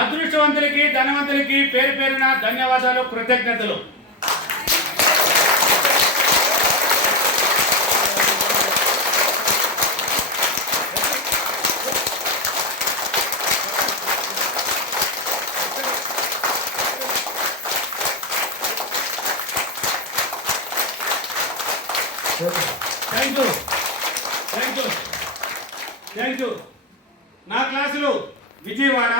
అదృష్టవంతులకి ధనవంతులకి పేరు పేరున ధన్యవాదాలు, కృతజ్ఞతలు. Thank you. నా క్లాసులు విజయవాడ,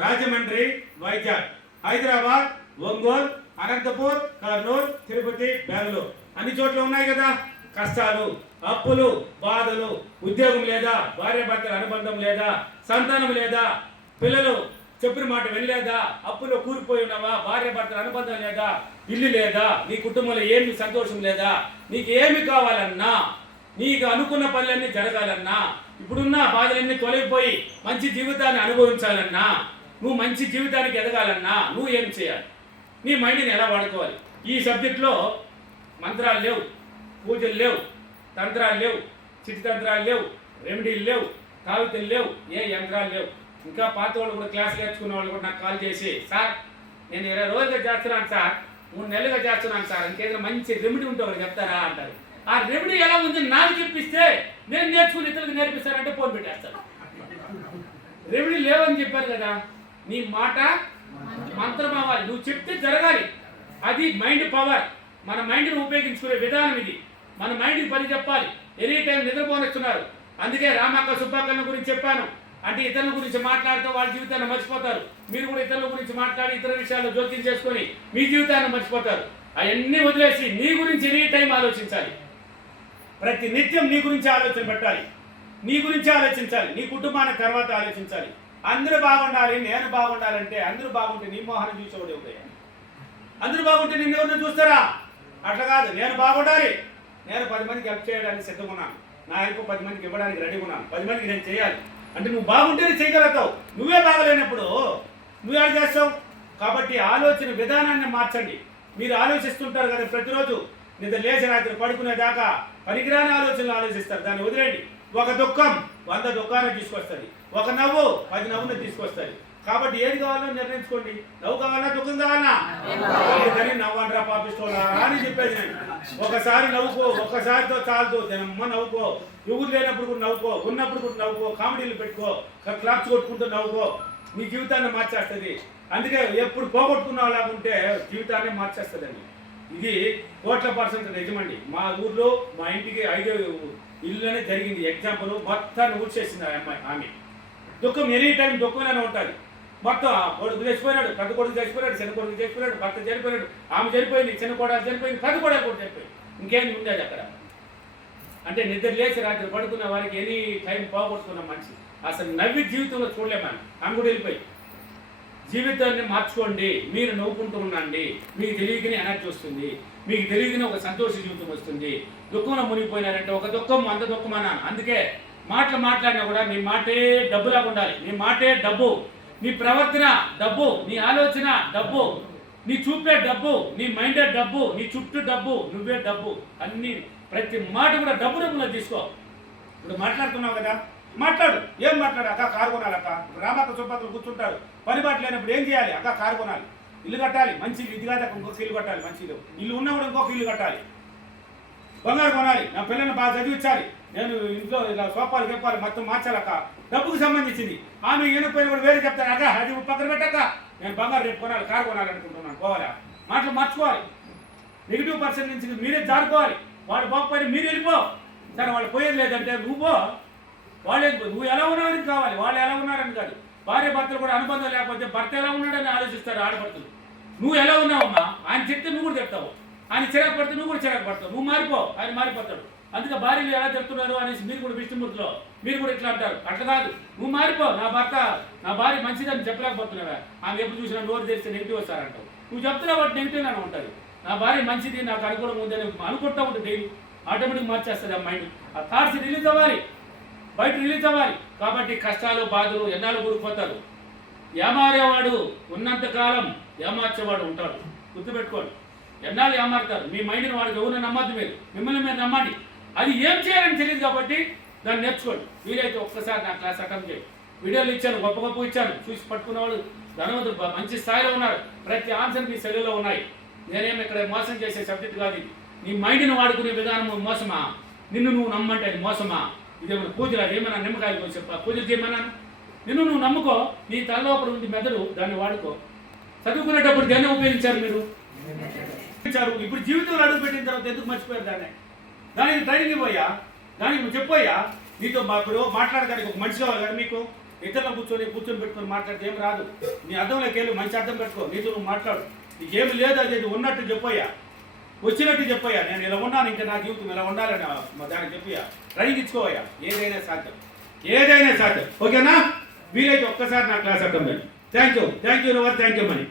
రాజమండ్రి, వైజాగ్, హైదరాబాద్, ఒంగోలు, అనంతపూర్, కర్నూలు, తిరుపతి, బెంగళూరు అన్ని చోట్ల ఉన్నాయి కదా. కష్టాలు, అప్పులు, బాధలు, ఉద్యోగం లేదా, భార్యాభర్తల అనుబంధం లేదా, సంతానం లేదా, పిల్లలు చెప్పిన మాట వినలేదా, అప్పులో కూలిపోయి ఉన్నావా, భార్యాభర్తల అనుబంధం లేదా, ఇల్లు లేదా, నీ కుటుంబంలో ఏమి సంతోషం లేదా, నీకు ఏమి కావాలన్నా, నీకు అనుకున్న పనులన్నీ జరగాలన్నా, ఇప్పుడున్న బాధలన్నీ తొలగిపోయి మంచి జీవితాన్ని అనుభవించాలన్నా, నువ్వు మంచి జీవితానికి ఎదగాలన్నా నువ్వు ఏం చేయాలి? నీ మైండ్ని ఎలా వాడుకోవాలి? ఈ సబ్జెక్ట్లో మంత్రాలు లేవు, పూజలు లేవు, తంత్రాలు లేవు, చిట్టి తంత్రాలు లేవు, రెమెడీలు లేవు, తావితులు లేవు, ఏ యంత్రాలు లేవు. ఇంకా పాత వాళ్ళు కూడా క్లాస్ నేర్చుకున్న వాళ్ళు కూడా నాకు కాల్ చేసి, సార్ నేను 20 రోజులుగా చేస్తున్నాను సార్, 3 నెలలుగా చేస్తున్నాను సార్, ఇంకేదైనా మంచి రెమెడీ ఉంటే ఒకటి చెప్తారా అంటారు. ఆ రెమెడీ ఎలా ఉంది నాకు చెప్పిస్తే నేను నేర్చుకుని ఇతరులకు నేర్పిస్తానంటే ఫోన్ పెట్టేస్తాను. రెమెడీ లేవని చెప్పారు కదా, నీ మాట మంత్రం అవ్వాలి, నువ్వు చెప్తే జరగాలి. అది మైండ్ పవర్. మన మైండ్ని ఉపయోగించుకునే విధానం ఇది. మన మైండ్కి పని చెప్పాలి. ఎనీ టైం నిద్రపోనిస్తున్నారు. అందుకే రామక్క సుబ్బాకన్న గురించి చెప్పాను. అంటే ఇతరుల గురించి మాట్లాడుతూ వాళ్ళ జీవితాన్ని మర్చిపోతారు. మీరు కూడా ఇతరుల గురించి మాట్లాడి ఇతర విషయాల్లో జోక్యం చేసుకొని మీ జీవితాన్ని మర్చిపోతారు. అవన్నీ వదిలేసి నీ గురించి ఎనీ టైం ఆలోచించాలి. ప్రతి నిత్యం నీ గురించి ఆలోచన పెట్టాలి. నీ గురించి ఆలోచించాలి. నీ కుటుంబాన్ని తర్వాత ఆలోచించాలి. అందరూ బాగుండాలి, నేను బాగుండాలంటే అందరూ బాగుంటే నీ మోహన్ చూసేవాడు ఎవరయ్యా? అందరూ బాగుంటే నిన్ను ఎవరిని చూస్తారా? అట్లా కాదు. నేను బాగుండాలి, నేను 10 మందికి హెల్ప్ చేయడానికి సిద్ధంగా ఉన్నాను, నా హెల్ప్ 10 మందికి ఇవ్వడానికి రెడీగా ఉన్నాను, 10 మందికి నేను చేయాలి అంటే నువ్వు బాగుంటేనే చేయగలుగుతావు. నువ్వే బాగలేనప్పుడు నువ్వు ఎలా చేస్తావు? కాబట్టి ఆలోచన విధానాన్ని మార్చండి. మీరు ఆలోచిస్తుంటారు కదా ప్రతిరోజు, నిద్ర లేచి రాత్రి పడుకునేదాకా పనికిరాని ఆలోచనలు ఆలోచిస్తారు. దాన్ని వదిలేండి. ఒక దుఃఖం 100 దుఃఖాన్ని తీసుకొస్తుంది, ఒక నవ్వు 10 నవ్వుని తీసుకొస్తుంది. కాబట్టి ఏది కావాలో నిర్ణయించుకోండి. నవ్వు కావాలా, దుఃఖం కావాలా? కానీ నవ్వండ్రా పాపిస్తోలా అని చెప్పేది నేను. ఒకసారి నవ్వుకో, ఒక్కసారితో చాలదు, జనమ్మ నవ్వుకో. ఎవరు లేనప్పుడు కూడా నవ్వుకో, ఉన్నప్పుడు కూడా నవ్వుకో, కామెడీలు పెట్టుకో, క్లాప్స్ కొట్టుకుంటూ నవ్వుకో. నీ జీవితాన్ని మార్చేస్తుంది. అందుకే ఎప్పుడు పోగొట్టుకున్నావు లాగుంటే జీవితాన్ని మార్చేస్తుందండి. ఇది 100% నిజమండి. మా ఊర్లో మా ఇంటికి 5 ఇల్లులోనే జరిగింది. ఎగ్జాంపుల్ మొత్తాన్ని ఊడ్చేసింది ఆ అమ్మాయి. ఆమె దుఃఖం ఎనీ టైం దుఃఖంలోనే ఉంటుంది. మొత్తం కొడుకు చచ్చిపోయినాడు, పెద్ద కొడుకు చచ్చిపోయినాడు, చిన్న కొడుకు చచ్చిపోయినాడు, భర్త చనిపోయినాడు, ఆమె చనిపోయింది, చిన్న కోడలు చనిపోయింది, పెద్ద కోడలు కూడా చనిపోయింది. ఇంకేమి ఉండేది అక్కడ? అంటే నిద్ర లేచి రాత్రి పడుకున్న వారికి ఎనీ టైం పోగొట్టుకున్న మనిషి అసలు నవ్వి జీవితంలో చూడలేమని ఆమె కూడా వెళ్ళిపోయి. జీవితాన్ని మార్చుకోండి. మీరు నవ్వుకుంటూ ఉండండి. మీకు తెలియకనే ఎనర్జీ వస్తుంది, మీకు తెలియకనే ఒక సంతోష జీవితం వస్తుంది. దుఃఖంలో మునిగిపోయినారంటే ఒక దుఃఖం 100 దుఃఖం అన్నాను. అందుకే మాట్లాడినా కూడా నీ మాటే డబ్బులాగా ఉండాలి. నీ మాటే డబ్బు, నీ ప్రవర్తన డబ్బు, నీ ఆలోచన డబ్బు, నీ చూపే డబ్బు, నీ మైండే డబ్బు, నీ చుట్టూ డబ్బు, నువ్వే డబ్బు. అన్ని ప్రతి మాట కూడా డబ్బు రూపంలో తీసుకో. ఇప్పుడు మాట్లాడుతున్నావు కదా, మాట్లాడు. ఏం మాట్లాడు? అక్క కారు కొనాలి. అక్క రామక్క సుబ్బక్కలు కూర్చుంటారు, పని బాట లేనప్పుడు ఏం చేయాలి? అక్క కారు కొనాలి. ఇల్లు కట్టాలి, మంచి ఇది కాదు ఇంకొక ఇల్లు కట్టాలి, మంచి ఇల్లు ఉన్నా కూడా ఇంకొక ఇల్లు కట్టాలి. బంగారు కొనాలి, నా పిల్లల్ని బాగా చదివించాలి, నేను ఇంట్లో ఇలా సోపాలు చెప్పాలి మొత్తం మార్చాలక్క. డబ్బుకు సంబంధించింది ఆమె ఈయనపోయిన కూడా వేరే చెప్తాను, అక్క అది పక్కన పెట్టాక నేను బంగారు రేపు కొనాలి, కారు కొనాలనుకుంటున్నాను, పోవాలా మాటలు మార్చుకోవాలి. నెగిటివ్ పర్సన్ నుంచి మీరే జారుకోవాలి. వాడు పోకపోయినా మీరు వెళ్ళిపో, సరే వాళ్ళు పోయేది లేదంటే నువ్వు పో, వాళ్ళే నువ్వు ఎలా ఉన్నావని కావాలి, వాళ్ళు ఎలా ఉన్నారని కాదు. భార్య భర్తలు కూడా అనుబంధం లేకపోతే భర్త ఎలా ఉన్నాడని ఆలోచిస్తారు ఆడపడుతుంది. నువ్వు ఎలా ఉన్నావమ్మా, ఆయన చెప్తే నువ్వు కూడా చెప్తావు, ఆయన చిరాకు పడితే నువ్వు కూడా చిరాకు పడతావు, నువ్వు మారిపో, ఆయన మారిపోతాడు. అందుకే భార్యలు ఎలా చెప్తున్నారు అనేసి మీరు కూడా విష్ణుమూర్తిలో మీరు కూడా ఇట్లా అంటారు, అట్లా కాదు, నువ్వు మారిపో, నా భార్య మంచిదని చెప్పలేకపోతున్నావా, ఆమె ఎప్పుడు చూసినా నోరు తెరిస్తే నెగిటివ్ వస్తారంటావు, నువ్వు చెప్తున్నావు బట్టి నెగిటివ్ అని ఉంటుంది. నా భార్య మంచిది, నాకు అనుకూలంగా ఉందని అనుకుంటా ఉంటుంది, డైలీ ఆటోమేటిక్ మార్చేస్తుంది ఆ మైండ్. ఆ థాట్స్ రిలీజ్ అవ్వాలి, బయట రిలీజ్ అవ్వాలి. కాబట్టి కష్టాలు బాధలు ఎన్నాళ్ళు కూడిపోతారు. ఏమారేవాడు ఉన్నంతకాలం ఏమార్చేవాడు ఉంటాడు, గుర్తుపెట్టుకోండి. ఎన్నాళ్ళు ఏమారుతారు, మీ మైండ్ని వాడికి ఎవరు నమ్మద్దు, మీరు మిమ్మల్ని మీరు నమ్మండి. అది ఏం చేయాలని తెలియదు కాబట్టి దాన్ని నేర్చుకోండి. వీలైతే ఒక్కసారి నా క్లాస్ అటెండ్ చేయండి. వీడియోలు ఇచ్చాను, గొప్ప గొప్ప ఇచ్చాను, చూసి పట్టుకున్నవాడు ధనవంతుడు మంచి స్థాయిలో ఉన్నారు. ప్రతి ఆన్సర్ మీ సెల్లులో ఉన్నాయి. నేనేమి ఇక్కడ మోసం చేసే సబ్జెక్ట్ కాదు ఇది. నీ మైండ్ని వాడుకునే విధానం మోసమా, నిన్ను నువ్వు నమ్మంటే అది మోసమా? ఇదేమన్నా పూజలు, అది ఏమన్నా నిమ్మకాయలు కొంచెం పూజలు చేయమన్నాను. నిన్ను నువ్వు నమ్ముకో, నీ తలలోపల ఉంది మెదడు, దాన్ని వాడుకో. చదువుకునేటప్పుడు దేన్ని ఉపయోగించారు మీరు? ఇప్పుడు జీవితంలో అడుగు పెట్టిన తర్వాత ఎందుకు మర్చిపోయారు దానికి ట్రైనింగ్ ఇవ్వయ్యా, దానికి నువ్వు చెప్పయ్యా. నీతో ఇప్పుడు మాట్లాడడానికి ఒక మనిషి కావాలి కదా మీకు. ఇతరులు కూర్చొని పెట్టుకొని మాట్లాడితే ఏం రాదు. నీ అర్థంలోకి వెళ్ళి మంచి అర్థం పెట్టుకో, నీతో నువ్వు మాట్లాడు. నీకేమి లేదు, అది ఉన్నట్టు చెప్పయ్యా, వచ్చినట్టు చెప్పయ్యా. నేను ఇలా ఉన్నాను, ఇంకా నా జీవితం ఇలా ఉండాలని దానికి చెప్పయ్యా. ట్రైనింగ్ ఇచ్చుకోవయ్యా, ఏదైనా సాధ్యం, ఏదైనా సాధ్యం. ఓకేనా? వీలైతే ఒక్కసారి నా క్లాస్ అర్థం. Thank you your, thank you money.